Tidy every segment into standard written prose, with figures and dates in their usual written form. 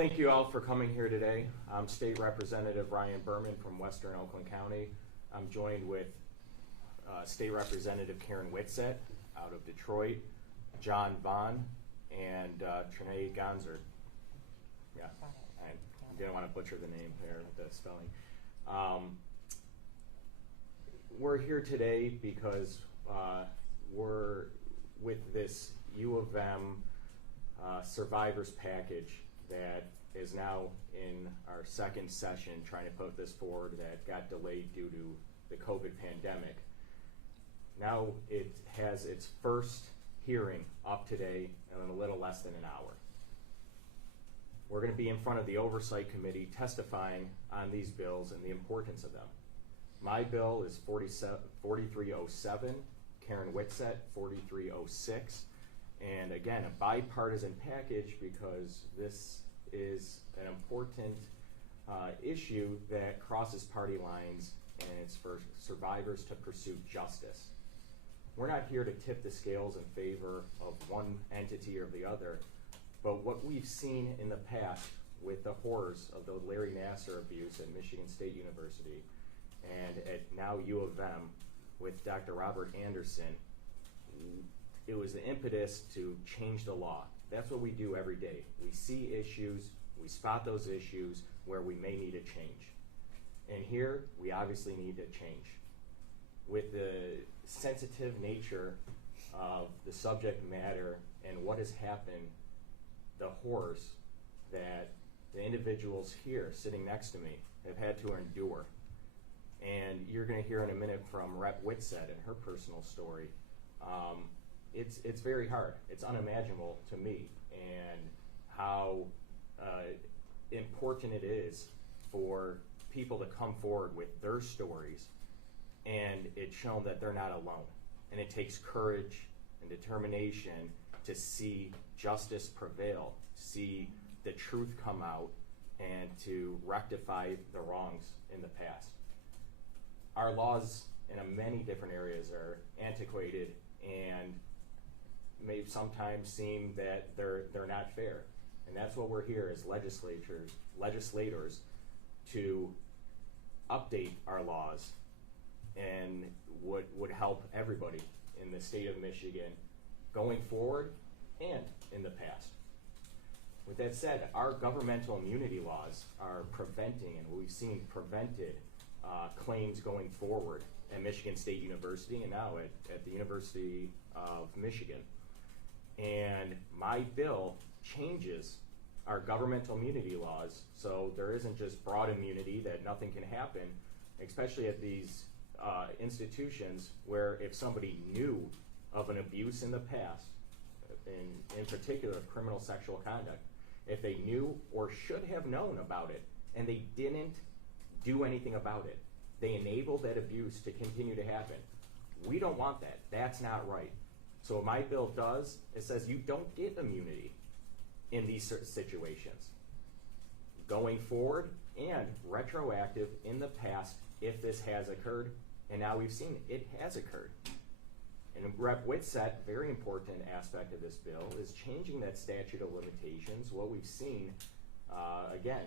Thank you all for coming here today. I'm State Representative Ryan Berman from Western Oakland County. I'm joined with State Representative Karen Whitsett out of Detroit, John Vaughn, and Trinae Gonzer. Yeah, I didn't want to butcher the name there with the spelling. We're here today because we're with this U of M survivors package that is now in our second session trying to put this forward that got delayed due to the COVID pandemic. Now it has its first hearing up today in a little less than an hour. We're going to be in front of the Oversight Committee testifying on these bills and the importance of them. My bill is 4307, Karen Whitsett 4306, and again, a bipartisan package because this is an important issue that crosses party lines, and it's for survivors to pursue justice. We're not here to tip the scales in favor of one entity or the other, but what we've seen in the past with the horrors of the Larry NASSAR abuse at Michigan State University and at now U of M with Dr. Robert Anderson, it was the impetus to change the law. That's what we do every day. We see issues, we spot those issues where we may need a change. And here, we obviously need a change. With the sensitive nature of the subject matter and what has happened, the horrors that the individuals here sitting next to me have had to endure. And you're going to hear in a minute from Rep. Whitsett and her personal story. It's very hard. It's unimaginable to me, and how important it is for people to come forward with their stories, and it's shown that they're not alone. And it takes courage and determination to see justice prevail, see the truth come out, and to rectify the wrongs in the past. Our laws in many different areas are antiquated and may sometimes seem that they're not fair. And that's what we're here as legislators to update our laws, and would help everybody in the state of Michigan going forward and in the past. With that said, our governmental immunity laws are preventing, and we've seen prevented claims going forward at Michigan State University and now at the University of Michigan. And my bill changes our governmental immunity laws so there isn't just broad immunity that nothing can happen, especially at these institutions where if somebody knew of an abuse in the past, in particular criminal sexual conduct, if they knew or should have known about it and they didn't do anything about it, they enabled that abuse to continue to happen. We don't want that. That's not right. So what my bill does, it says you don't get immunity in these situations going forward and retroactive in the past if this has occurred, and now we've seen it has occurred. And Rep. Whitsett, very important aspect of this bill, is changing that statute of limitations. What we've seen, again,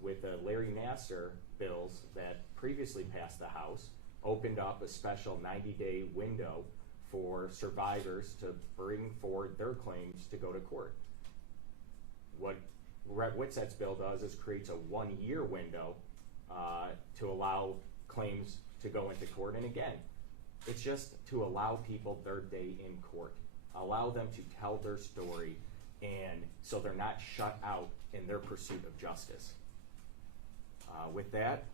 with the Larry NASSAR bills that previously passed the House, opened up a special 90-day window for survivors to bring forward their claims to go to court. What Rep. Whitsett's bill does is creates a 1-year window to allow claims to go into court. And again, it's just to allow people their day in court, allow them to tell their story, and so they're not shut out in their pursuit of justice. With that,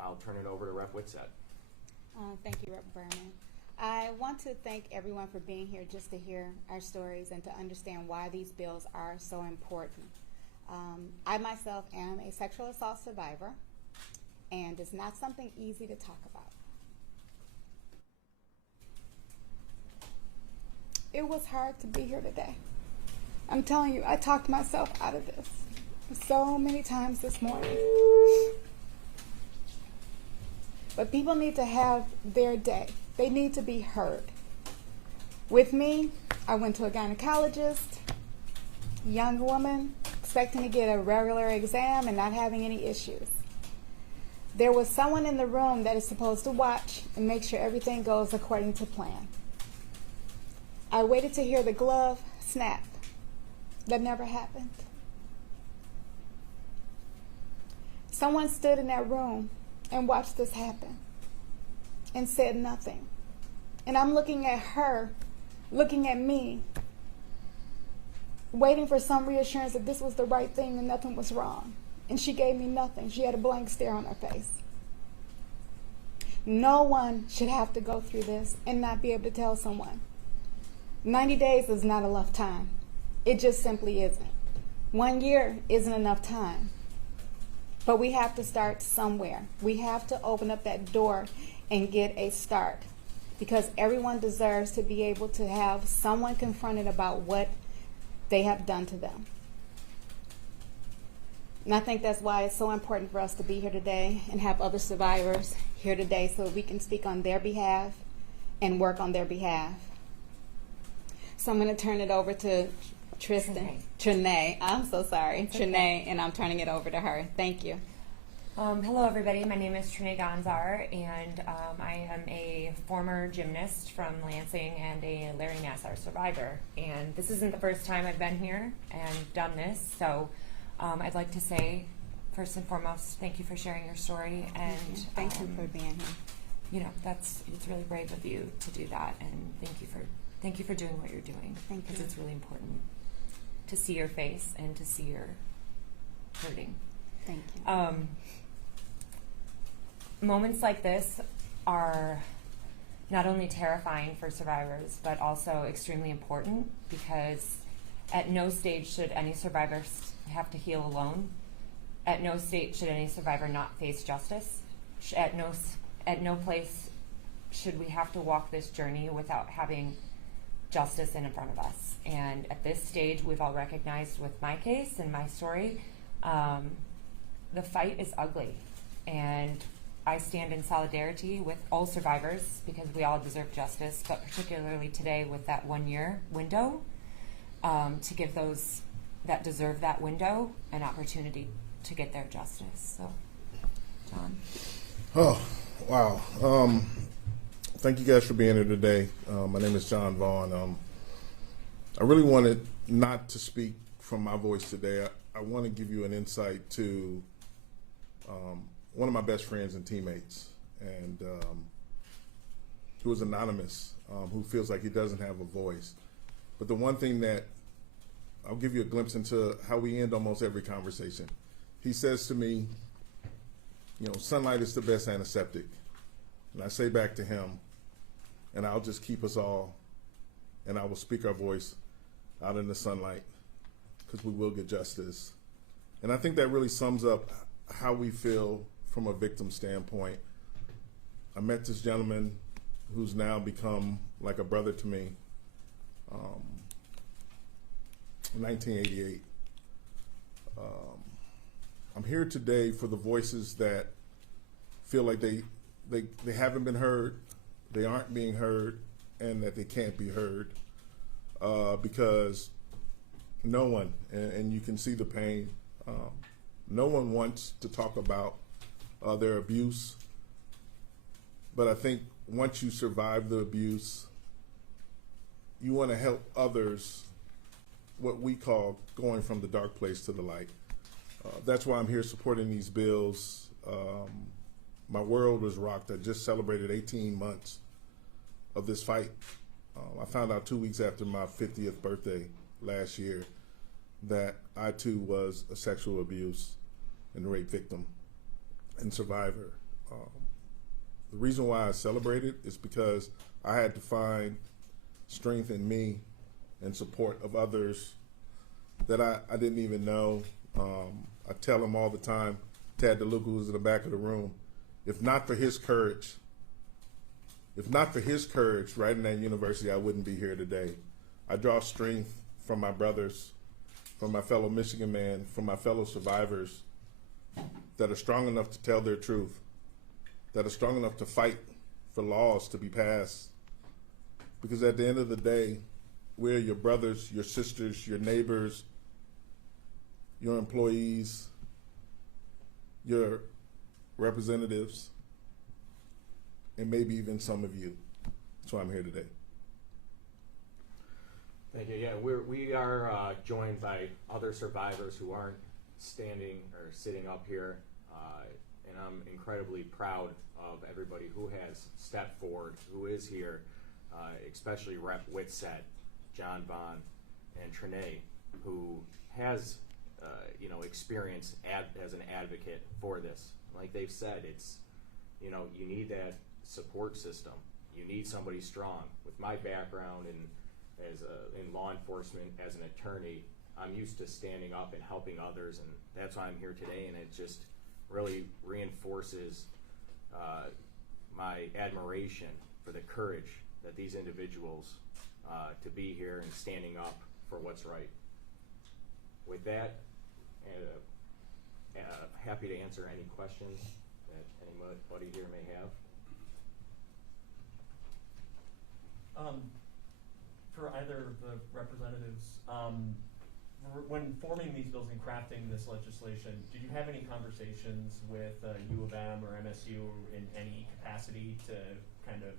I'll turn it over to Rep. Whitsett. Thank you, Rep. Berman. I want to thank everyone for being here just to hear our stories and to understand why these bills are so important. I myself am a sexual assault survivor, and it's not something easy to talk about. It was hard to be here today. I'm telling you, I talked myself out of this so many times this morning. But people need to have their day. They need to be heard. With me, I went to a gynecologist, young woman, expecting to get a regular exam and not having any issues. There was someone in the room that is supposed to watch and make sure everything goes according to plan. I waited to hear the glove snap. That never happened. Someone stood in that room and watched this happen and said nothing. And I'm looking at her, looking at me, waiting for some reassurance that this was the right thing and nothing was wrong. And she gave me nothing. She had a blank stare on her face. No one should have to go through this and not be able to tell someone. 90 days is not enough time. It just simply isn't. 1 year isn't enough time. But we have to start somewhere. We have to open up that door and get a start, because everyone deserves to be able to have someone confronted about what they have done to them. And I think that's why it's so important for us to be here today and have other survivors here today so we can speak on their behalf and work on their behalf. So I'm going to turn it over to Trinae. I'm so sorry. Okay. Trinae, and I'm turning it over to her. Thank you. Hello, everybody. My name is Trinae Gonzar, and I am a former gymnast from Lansing and a Larry NASSAR survivor. And this isn't the first time I've been here and done this, so I'd like to say, first and foremost, thank you for sharing your story. And Thank you for being here. You know, it's really brave of you to do that, and thank you for doing what you're doing. Thank you. Because it's really important to see your face and to see your hurting. Thank you. Moments like this are not only terrifying for survivors, but also extremely important, because at no stage should any survivor have to heal alone. At no stage should any survivor not face justice. At no place should we have to walk this journey without having justice in front of us. And at this stage, we've all recognized with my case and my story, the fight is ugly. And I stand in solidarity with all survivors, because we all deserve justice, but particularly today with that 1 year window, to give those that deserve that window an opportunity to get their justice. So, John. Oh, wow. Thank you guys for being here today. My name is John Vaughn. I really wanted not to speak from my voice today. I want to give you an insight to one of my best friends and teammates, and who is anonymous, who feels like he doesn't have a voice. But the one thing that I'll give you a glimpse into how we end almost every conversation. He says to me, you know, sunlight is the best antiseptic. And I say back to him, and I'll just keep us all, and I will speak our voice out in the sunlight, because we will get justice. And I think that really sums up how we feel from a victim standpoint. I met this gentleman who's now become like a brother to me in 1988. I'm here today for the voices that feel like they haven't been heard, they aren't being heard, and that they can't be heard, because no one, and you can see the pain, no one wants to talk about their abuse. But I think once you survive the abuse, you want to help others, what we call going from the dark place to the light. That's why I'm here supporting these bills. My world was rocked. I just celebrated 18 months of this fight. I found out 2 weeks after my 50th birthday last year that I too was a sexual abuse and rape victim and survivor. The reason why I celebrated is because I had to find strength in me and support of others that I didn't even know. I tell him all the time, Tad DeLuca, who's in the back of the room, if not for his courage right in that university, I wouldn't be here today. I draw strength from my brothers, from my fellow Michigan man, from my fellow survivors that are strong enough to tell their truth, that are strong enough to fight for laws to be passed. Because at the end of the day, we're your brothers, your sisters, your neighbors, your employees, your representatives, and maybe even some of you. That's why I'm here today. Thank you. Yeah, we are joined by other survivors who aren't standing or sitting up here, and I'm incredibly proud of everybody who has stepped forward, who is here, especially Rep. Whitsett, John Vaughn, and Trinae, who has experience as an advocate for this. Like they've said, it's you need that support system. You need somebody strong. With my background in law enforcement as an attorney, I'm used to standing up and helping others, and that's why I'm here today. And it just really reinforces my admiration for the courage that these individuals to be here and standing up for what's right. With that, happy to answer any questions that anybody here may have. For either of the representatives, when forming these bills and crafting this legislation, did you have any conversations with U of M or MSU in any capacity to kind of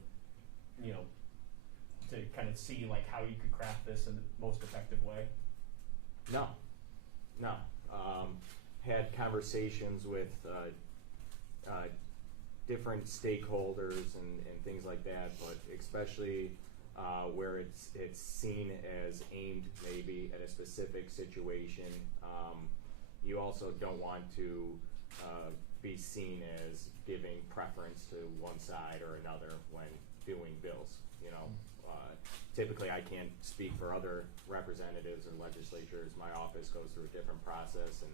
see like how you could craft this in the most effective way? No. Had conversations with different stakeholders and things like that, but especially where it's seen as aimed maybe at a specific situation. You also don't want to be seen as giving preference to one side or another when doing bills. Typically I can't speak for other representatives or legislatures. My office goes through a different process, and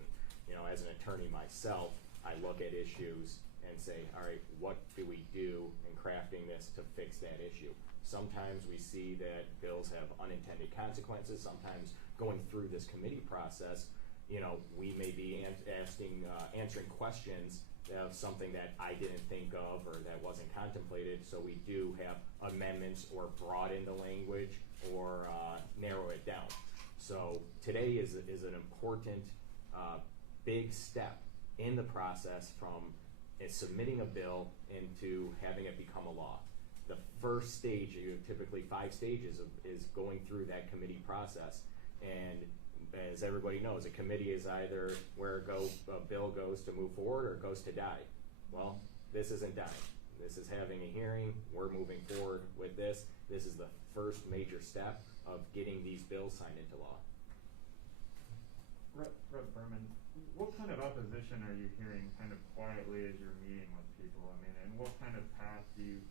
as an attorney myself, I look at issues and say, all right, what do we do in crafting this to fix that issue? Sometimes we see that bills have unintended consequences. Sometimes going through this committee process, we may be answering questions of something that I didn't think of or that wasn't contemplated. So we do have amendments or broaden the language or narrow it down. So today is an important big step in the process from submitting a bill into having it become a law. The first stage, typically 5 stages, is going through that committee process. And as everybody knows, a committee is either where a bill goes to move forward or it goes to die. Well, this isn't dying. This is having a hearing. We're moving forward with this. This is the first major step of getting these bills signed into law. Rep. Berman, what kind of opposition are you hearing kind of quietly as you're meeting with people? I mean, and what kind of path do you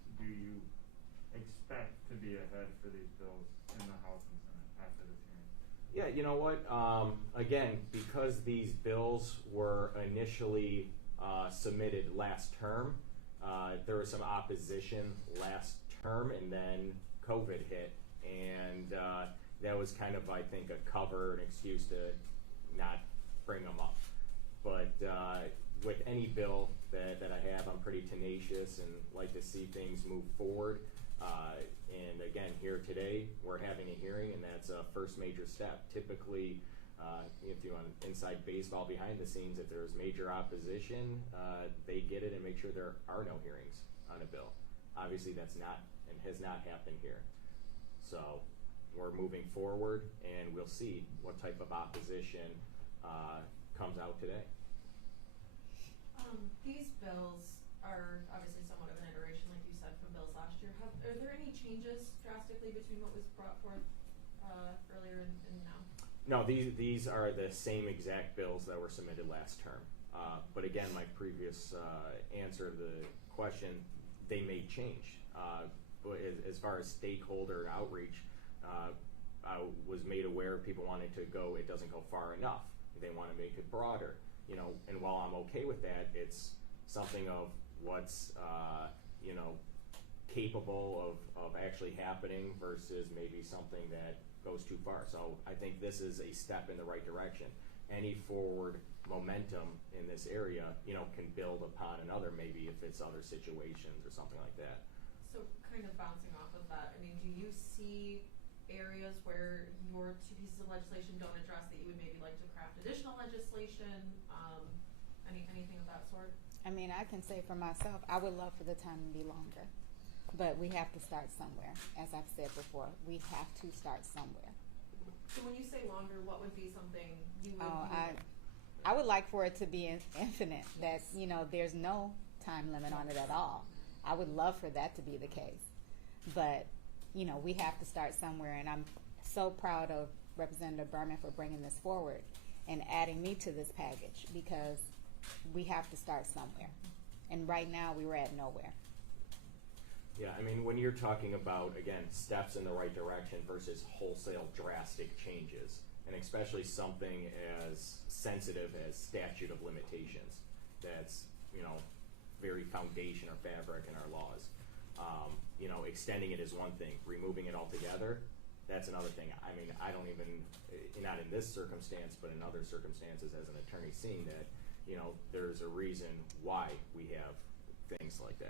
expect to be ahead for these bills in the House and Senate after this hearing? Yeah, you know what? Again, because these bills were initially submitted last term, there was some opposition last term, and then COVID hit, and that was kind of, I think, a cover, an excuse to not bring them up. But with any bill that I have, I'm pretty tenacious and like to see things move forward. And again, here today, we're having a hearing, and that's a first major step. Typically, if you want inside baseball behind the scenes, if there's major opposition, they get it and make sure there are no hearings on a bill. Obviously, that's not and has not happened here. So we're moving forward, and we'll see what type of opposition comes out today. These bills are obviously somewhat of an iteration, like you said, from bills last year. Are there any changes drastically between what was brought forth earlier and now? No, these are the same exact bills that were submitted last term. But again, my previous answer to the question, they may change. But as far as stakeholder outreach, I was made aware people wanted to go, it doesn't go far enough. They want to make it broader. And while I'm okay with that, it's something of what's capable of actually happening versus maybe something that goes too far. So I think this is a step in the right direction. Any forward momentum in this area, can build upon another, maybe if it's other situations or something like that. So kind of bouncing off of that, I mean, do you see areas where your two pieces of legislation don't address that you would maybe like to craft additional legislation? Anything of that sort? I mean, I can say for myself, I would love for the time to be longer, but we have to start somewhere. As I've said before, we have to start somewhere. So when you say longer, what would be something you would? I would like for it to be infinite. That there's no time limit on it at all. I would love for that to be the case, but we have to start somewhere. And I'm so proud of Representative Berman for bringing this forward and adding me to this package, because we have to start somewhere. And right now we were at nowhere. Yeah, I mean, when you're talking about, again, steps in the right direction versus wholesale drastic changes, and especially something as sensitive as statute of limitations, that's, very foundation or fabric in our laws. Extending it is one thing, removing it altogether, that's another thing. I mean, I don't even, not in this circumstance, but in other circumstances as an attorney, seeing that, there's a reason why we have things like that.